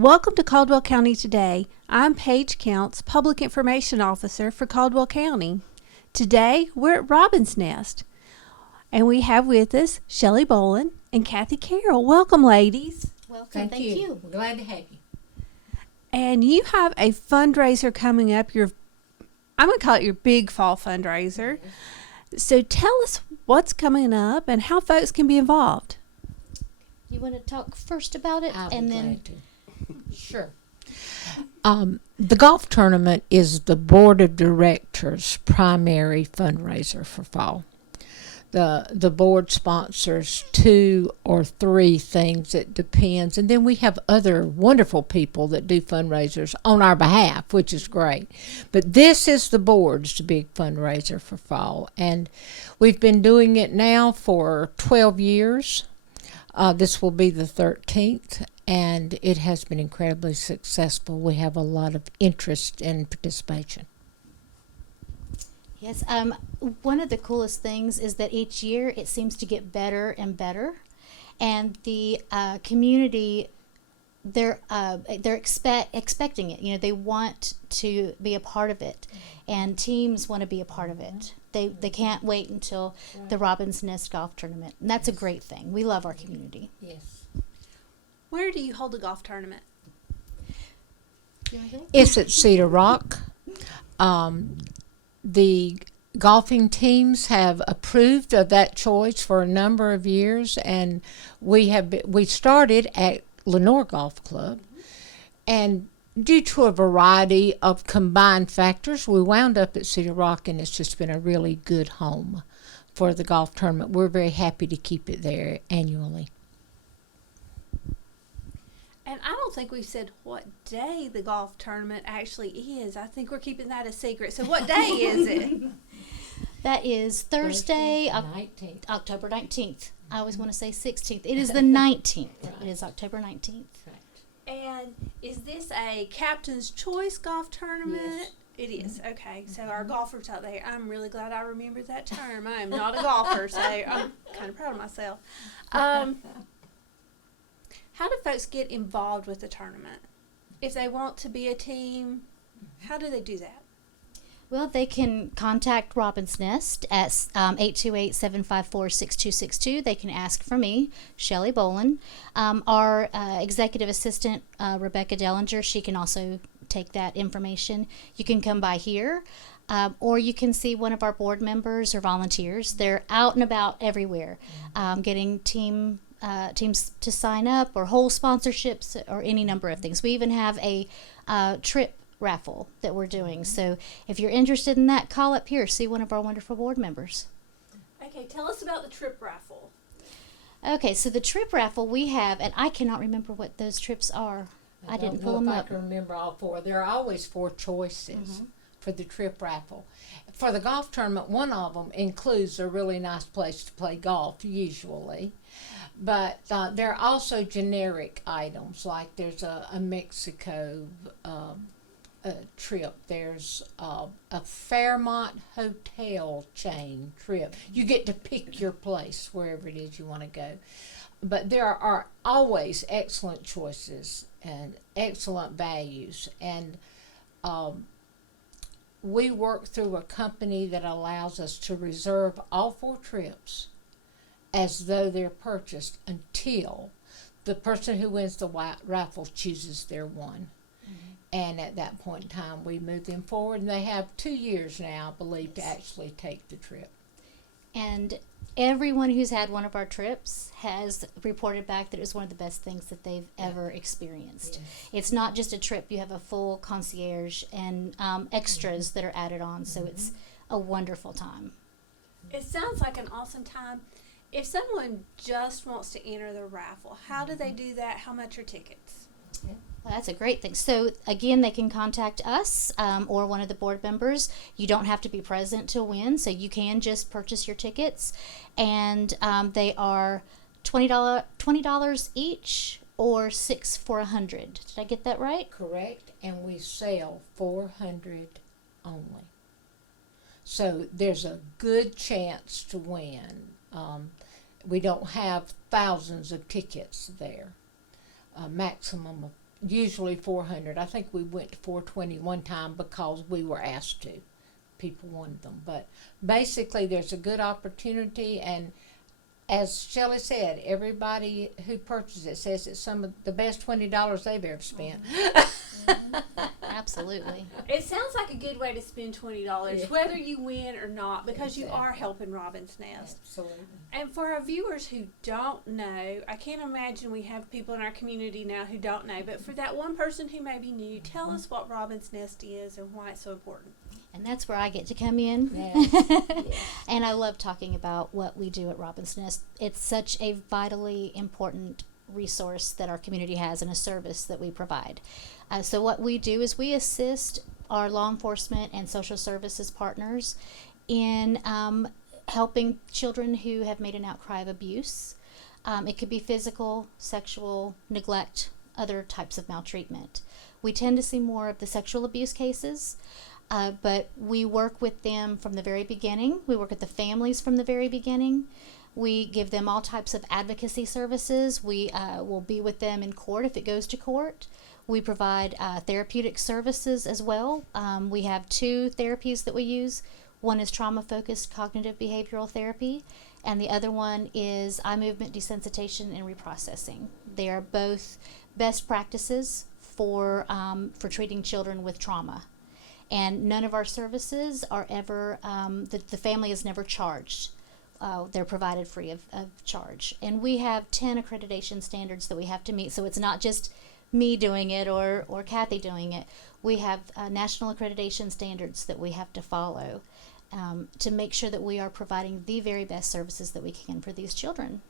Welcome to Caldwell County Today. I'm Paige Counts, Public Information Officer for Caldwell County. Today, we're at Robin's Nest, and we have with us Shelley Bolin and Kathy Carroll. Welcome, ladies. Welcome. Thank you. We're glad to have you. And you have a fundraiser coming up. I'm going to call it your big fall fundraiser. So tell us what's coming up and how folks can be involved. You want to talk first about it, I'll and be then glad to. Sure. The golf tournament is the board of directors' primary fundraiser for fall. The board sponsors 2 or 3 things. It depends. And then we have other wonderful people that do fundraisers on our behalf, which is great. But this is the board's big fundraiser for fall. And we've been doing it now for 12 years. This will be the 13th. And it has been incredibly successful. We have a lot of interest and participation. yes, one of the coolest things is that each year it seems to get better and better, and the community they're expecting it. You know, they want to be a part of it, and teams want to be a part of it. They can't wait until the Robin's Nest Golf Tournament, and that's a great thing. We love our community. Yes. Where do you hold a golf tournament? It's at Cedar Rock. The golfing teams have approved of that choice for a number of years, and we started at Lenore Golf Club, and due to a variety of combined factors, we wound up at Cedar Rock, and it's just been a really good home for the golf tournament. We're very happy to keep it there annually. And I don't think we've said what day the golf tournament actually is. I think we're keeping that a secret. So what day is it? That is Thursday, 19th. October 19th. I always want to say 16th. It is the 19th. Right. It is October 19th. And is this a captain's choice golf tournament? Yes. It is. Okay. So our golfers out there, I'm really glad I remembered that term. I am not a golfer, so I'm kind of proud of myself. How do folks get involved with the tournament? If they want to be a team, how do they do that? Well, they can contact Robin's Nest at 828-754-6262. They can ask for me, Shelley Bolin. Our executive assistant, Rebecca Dellinger, she can also take that information. You can come by here, or you can see one of our board members or volunteers. They're out and about everywhere, getting teams to sign up or whole sponsorships or any number of things. We even have a trip raffle that we're doing. So if you're interested in that, call up here, see one of our wonderful board members. Okay, tell us about the trip raffle. Okay, so the trip raffle we have, and I cannot remember what those trips are. I didn't pull them up. I can remember all 4. There are always 4 choices for the trip raffle. For the golf tournament, one of them includes a really nice place to play golf, usually. But there are also generic items, like there's a Mexico trip. There's a Fairmont hotel chain trip. You get to pick your place wherever it is you want to go. But there are always excellent choices and excellent values. And we work through a company that allows us to reserve all 4 trips as though they're purchased until the person who wins the raffle chooses their one. And at that point in time, we move them forward, and they have 2 years now, I believe, to actually take the trip. And everyone who's had one of our trips has reported back that it was one of the best things that they've ever experienced. Yes. It's not just a trip. You have a full concierge and extras that are added on, so it's a wonderful time. It sounds like an awesome time. If someone just wants to enter the raffle, how do they do that? How much are tickets? Well, that's a great thing. So, again, they can contact us or one of the board members. You don't have to be present to win, so you can just purchase your tickets. And they are $20 each or 6 for $100. Did I get that right? Correct, and we sell 400 only. So there's a good chance to win. We don't have thousands of tickets there. A maximum of usually 400. I think we went to 420 one time because we were asked to. People wanted them. But basically, there's a good opportunity, and as Shelley said, everybody who purchases it says it's some of the best $20 they've ever spent. Absolutely. It sounds like a good way to spend $20, whether you win or not, because you are helping Robin's Nest. Absolutely. And for our viewers who don't know, I can't imagine we have people in our community now who don't know, but for that one person who may be new, tell us what Robin's Nest is and why it's so important. And that's where I get to come in. Yes. And I love talking about what we do at Robin's Nest. It's such a vitally important resource that our community has and a service that we provide. So what we do is we assist our law enforcement and social services partners in helping children who have made an outcry of abuse. It could be physical, sexual, neglect, other types of maltreatment. We tend to see more of the sexual abuse cases, but we work with them from the very beginning. We work with the families from the very beginning. We give them all types of advocacy services. We will be with them in court if it goes to court. We provide therapeutic services as well. We have 2 therapies that we use. One is trauma-focused cognitive behavioral therapy, and the other one is eye movement desensitization and reprocessing. They are both best practices for treating children with trauma. And none of our services are ever, the family is never charged. They're provided free of charge. And we have 10 accreditation standards that we have to meet, so it's not just me doing it or Kathy doing it. We have national accreditation standards that we have to follow to make sure that we are providing the very best services that we can for these children.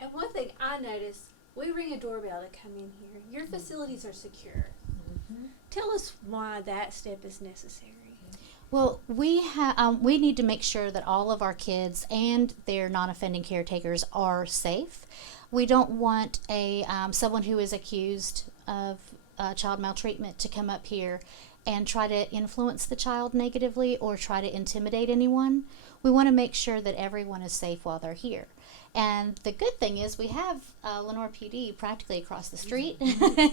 And one thing I noticed, we ring a doorbell to come in here. Your facilities are secure. Tell us why that step is necessary. Well, we need to make sure that all of our kids and their non-offending caretakers are safe. We don't want someone who is accused of child maltreatment to come up here and try to influence the child negatively or try to intimidate anyone. We want to make sure that everyone is safe while they're here. And the good thing is we have Lenore PD practically across the street.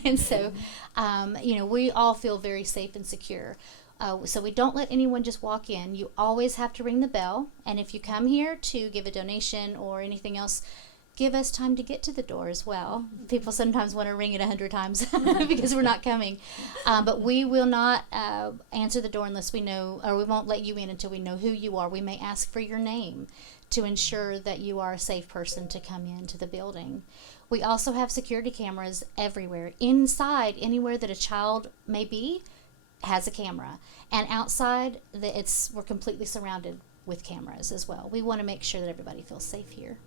And so, we all feel very safe and secure. So we don't let anyone just walk in. You always have to ring the bell. And if you come here to give a donation or anything else, give us time to get to the door as well. People sometimes want to ring it 100 times because we're not coming. But we will not answer the door unless we know, or we won't let you in until we know who you are. We may ask for your name to ensure that you are a safe person to come into the building. We also have security cameras everywhere. Inside, anywhere that a child may be, has a camera. And outside, we're completely surrounded with cameras as well. We want to make sure that everybody feels safe here.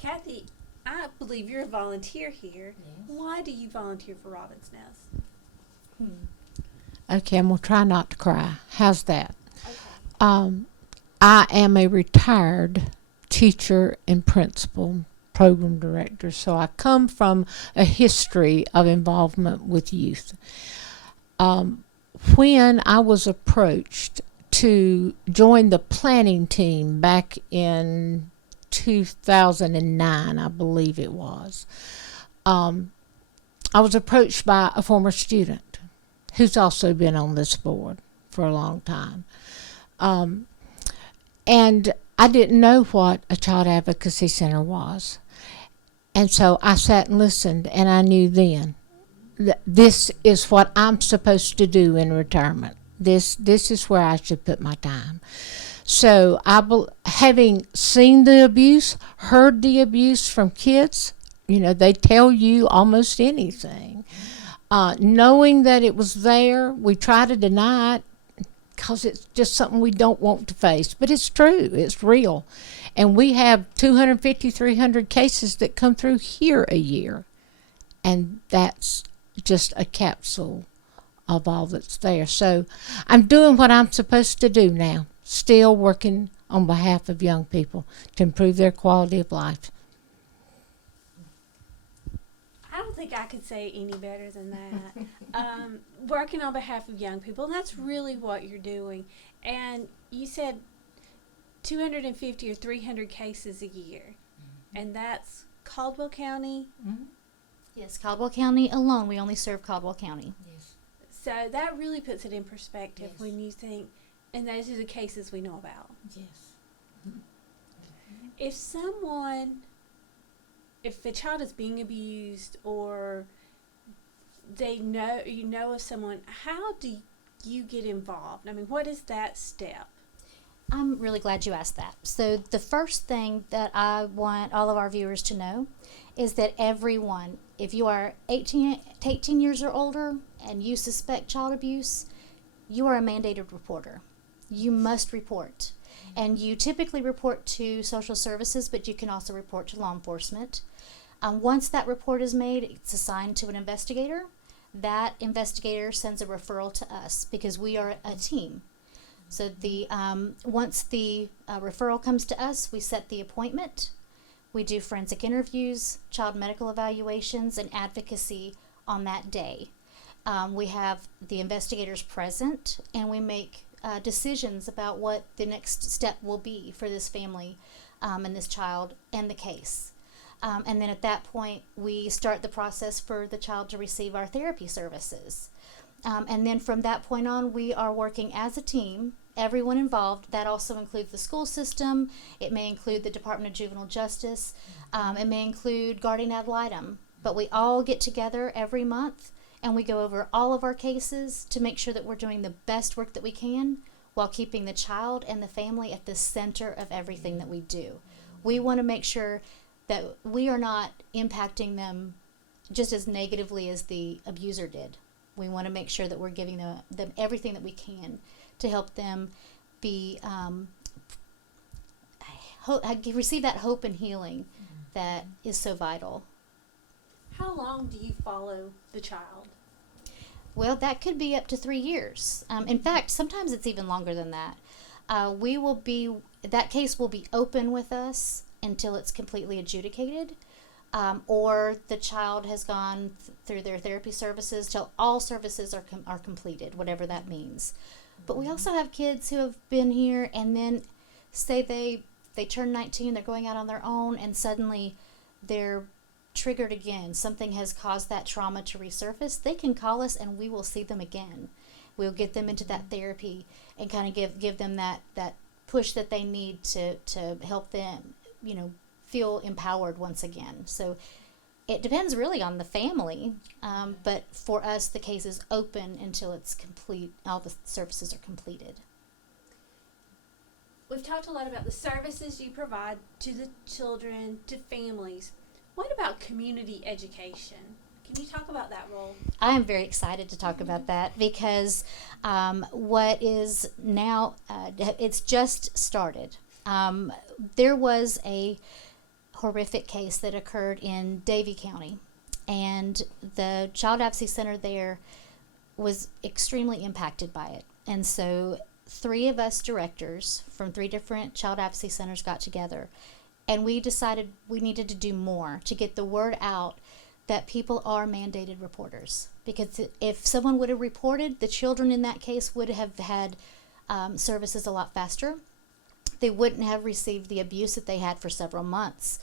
Kathy, I believe you're a volunteer here. Yes. Why do you volunteer for Robin's Nest? Okay, I'm going to try not to cry. How's that? Okay. I am a retired teacher and principal, program director, so I come from a history of involvement with youth. When I was approached to join the planning team back in 2009, I believe it was, I was approached by a former student who's also been on this board for a long time. And I didn't know what a child advocacy center was. And so I sat and listened, and I knew then that this is what I'm supposed to do in retirement. This is where I should put my time. So having seen the abuse, heard the abuse from kids, they tell you almost anything. Knowing that it was there, we try to deny it because it's just something we don't want to face. But it's true. It's real. And we have 250, 300 cases that come through here a year. And that's just a capsule of all that's there. So I'm doing what I'm supposed to do now. Still working on behalf of young people to improve their quality of life. I don't think I could say any better than that. Working on behalf of young people, and that's really what you're doing. And you said 250 or 300 cases a year, and that's Caldwell County? Yes, Yes, Caldwell County alone. We only serve Caldwell County. Yes. So that really puts it in perspective Yes. when you think, and those are the cases we know about. Yes. If someone, if a child is being abused or you know of someone, how do you get involved? I mean, what is that step? I'm really glad you asked that. So the first thing that I want all of our viewers to know is that everyone, if you are 18 years or older and you suspect child abuse, you are a mandated reporter. You must report. And you typically report to social services, but you can also report to law enforcement. Once that report is made, it's assigned to an investigator. That investigator sends a referral to us because we are a team. So once the referral comes to us, we set the appointment. We do forensic interviews, child medical evaluations, and advocacy on that day. We have the investigators present, and we make decisions about what the next step will be for this family and this child and the case. And then at that point, we start the process for the child to receive our therapy services. And then from that point on, we are working as a team, everyone involved. That also includes the school system. It may include the Department of Juvenile Justice. It may include guardian ad litem. But we all get together every month and we go over all of our cases to make sure that we're doing the best work that we can while keeping the child and the family at the center of everything that we do. We want to make sure that we are not impacting them just as negatively as the abuser did. We want to make sure that we're giving them everything that we can to help them be receive that hope and healing that is so vital. How long do you follow the child? Well, that could be up to 3 years. In fact, sometimes it's even longer than that. That case will be open with us until it's completely adjudicated. Or the child has gone through their therapy services till all services are completed, whatever that means. But we also have kids who have been here and then say they turn 19, they're going out on their own, and suddenly they're triggered again. Something has caused that trauma to resurface. They can call us and we will see them again. We'll get them into that therapy and kind of give them that push that they need to help them, feel empowered once again. So it depends really on the family, but for us the case is open until it's complete, all the services are completed. We've talked a lot about the services you provide to the children, to families. What about community education? Can you talk about that role? I am very excited to talk about that because what is now, it's just started. There was a horrific case that occurred in Davie County, and the Child Advocacy Center there was extremely impacted by it. And so 3 of us directors from 3 different Child Advocacy Centers got together, and we decided we needed to do more to get the word out that people are mandated reporters. Because if someone would have reported, the children in that case would have had services a lot faster. They wouldn't have received the abuse that they had for several months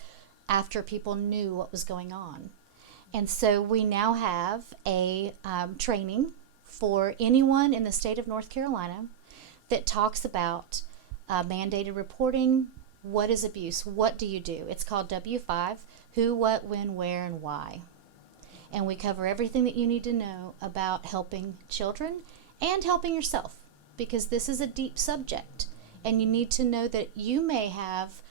after people knew what was going on. And so we now have a training for anyone in the state of North Carolina that talks about mandated reporting. What is abuse? What do you do? It's called W5, who, what, when, where, and why. And we cover everything that you need to know about helping children and helping yourself, because this is a deep subject. And you need to know that you may have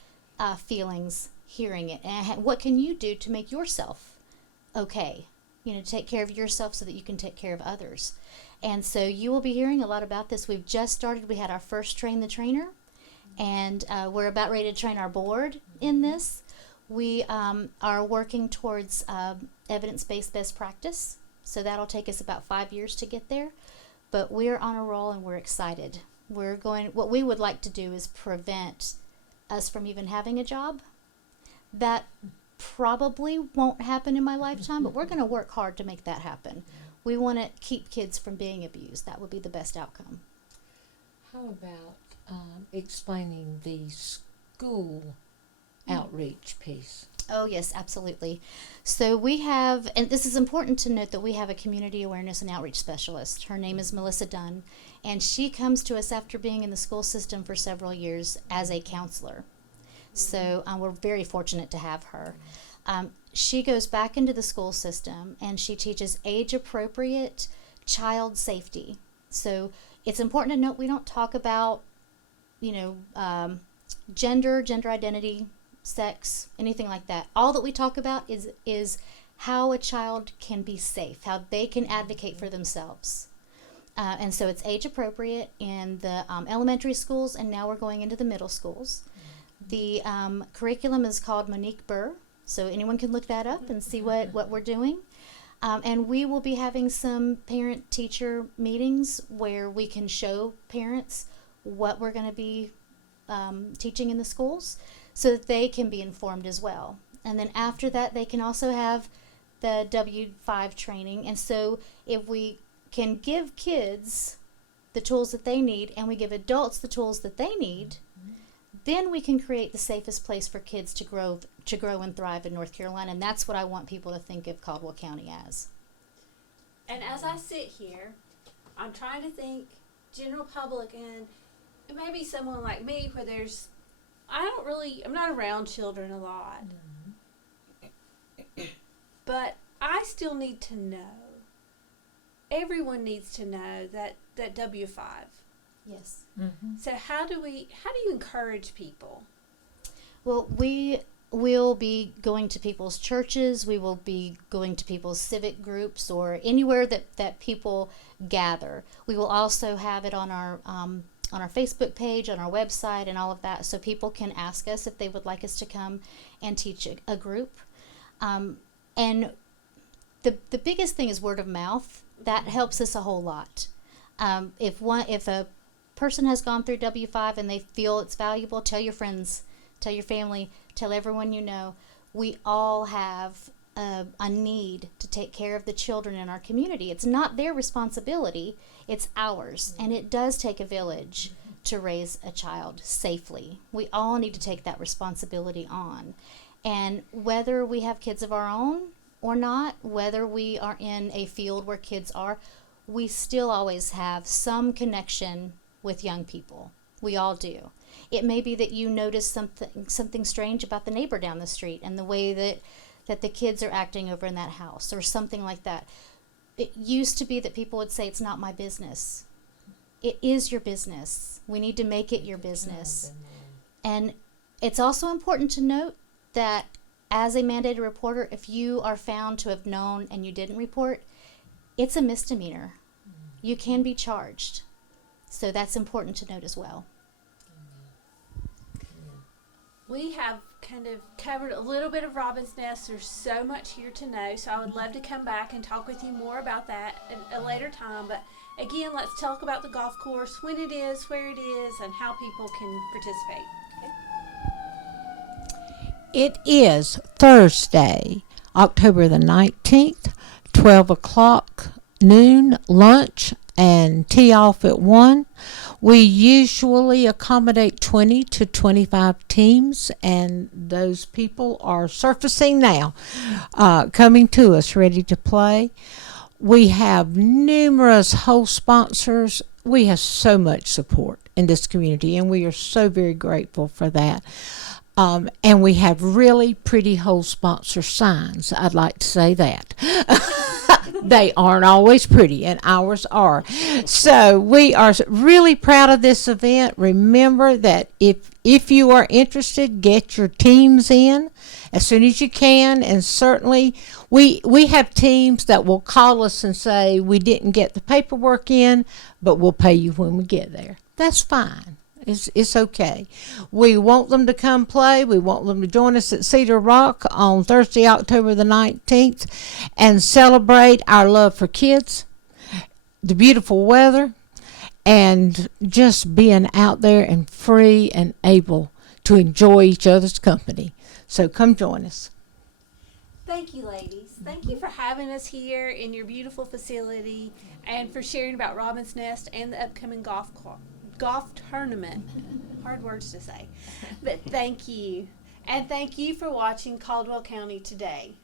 feelings hearing it. And what can you do to make yourself okay? Take care of yourself so that you can take care of others. And so you will be hearing a lot about this. We've just started. We had our first Train the Trainer, and we're about ready to train our board in this. We are working towards evidence-based best practice. So that'll take us about 5 years to get there. But we're on a roll and we're excited. What we would like to do is prevent us from even having a job. That probably won't happen in my lifetime, but we're going to work hard to make that happen. We want to keep kids from being abused. That would be the best outcome. How about explaining the school outreach piece? Oh, yes, absolutely. So we have, and this is important to note that we have a community awareness and outreach specialist. Her name is Melissa Dunn, and she comes to us after being in the school system for several years as a counselor. So we're very fortunate to have her. She goes back into the school system and she teaches age appropriate child safety. So it's important to note we don't talk about, gender identity, sex, anything like that. All that we talk about is how a child can be safe, how they can advocate for themselves. And so it's age appropriate in the elementary schools, and now we're going into the middle schools. The curriculum is called Monique Burr, so anyone can look that up and see what we're doing. And we will be having some parent-teacher meetings where we can show parents what we're going to be teaching in the schools so that they can be informed as well. And then after that, they can also have the W5 training. And so if we can give kids the tools that they need and we give adults the tools that they need, then we can create the safest place for kids to grow and thrive in North Carolina. And that's what I want people to think of Caldwell County as. And as I sit here, I'm trying to think general public and maybe someone like me where I'm not around children a lot. But I still need to know. Everyone needs to know that W5. Yes. Mm-hmm. So how do you encourage people? Well, we will be going to people's churches. We will be going to people's civic groups or anywhere that people gather. We will also have it on our Facebook page, on our website, and all of that, so people can ask us if they would like us to come and teach a group. And the biggest thing is word of mouth. That helps us a whole lot. If a person has gone through W5 and they feel it's valuable, tell your friends, tell your family, tell everyone you know. We all have a need to take care of the children in our community. It's not their responsibility, it's ours. And it does take a village to raise a child safely. We all need to take that responsibility on. And whether we have kids of our own or not, whether we are in a field where kids are, we still always have some connection with young people. We all do. It may be that you notice something strange about the neighbor down the street and the way that the kids are acting over in that house or something like that. It used to be that people would say, it's not my business. It is your business. We need to make it your business. And it's also important to note that as a mandated reporter, if you are found to have known and you didn't report, it's a misdemeanor. You can be charged. So that's important to note as well. We have kind of covered a little bit of Robin's Nest. There's so much here to know, so I would love to come back and talk with you more about that at a later time. But again, let's talk about the golf course, when it is, where it is, and how people can participate. It is Thursday, October the 19th, 12 o'clock, noon, lunch, and tee off at 1. We usually accommodate 20 to 25 teams, and those people are surfacing now, coming to us ready to play. We have numerous host sponsors. We have so much support in this community, and we are so very grateful for that. And we have really pretty host sponsor signs. I'd like to say that. They aren't always pretty, and ours are. So we are really proud of this event. Remember that if you are interested, get your teams in as soon as you can. And certainly we have teams that will call us and say, we didn't get the paperwork in, but we'll pay you when we get there. That's fine. It's okay. We want them to come play. We want them to join us at Cedar Rock on Thursday, October the 19th, and celebrate our love for kids, the beautiful weather, and just being out there and free and able to enjoy each other's company. So come join us. Thank you, ladies. Thank you for having us here in your beautiful facility and for sharing about Robin's Nest and the upcoming golf tournament. Hard words to say, but thank you. And thank you for watching Caldwell County Today.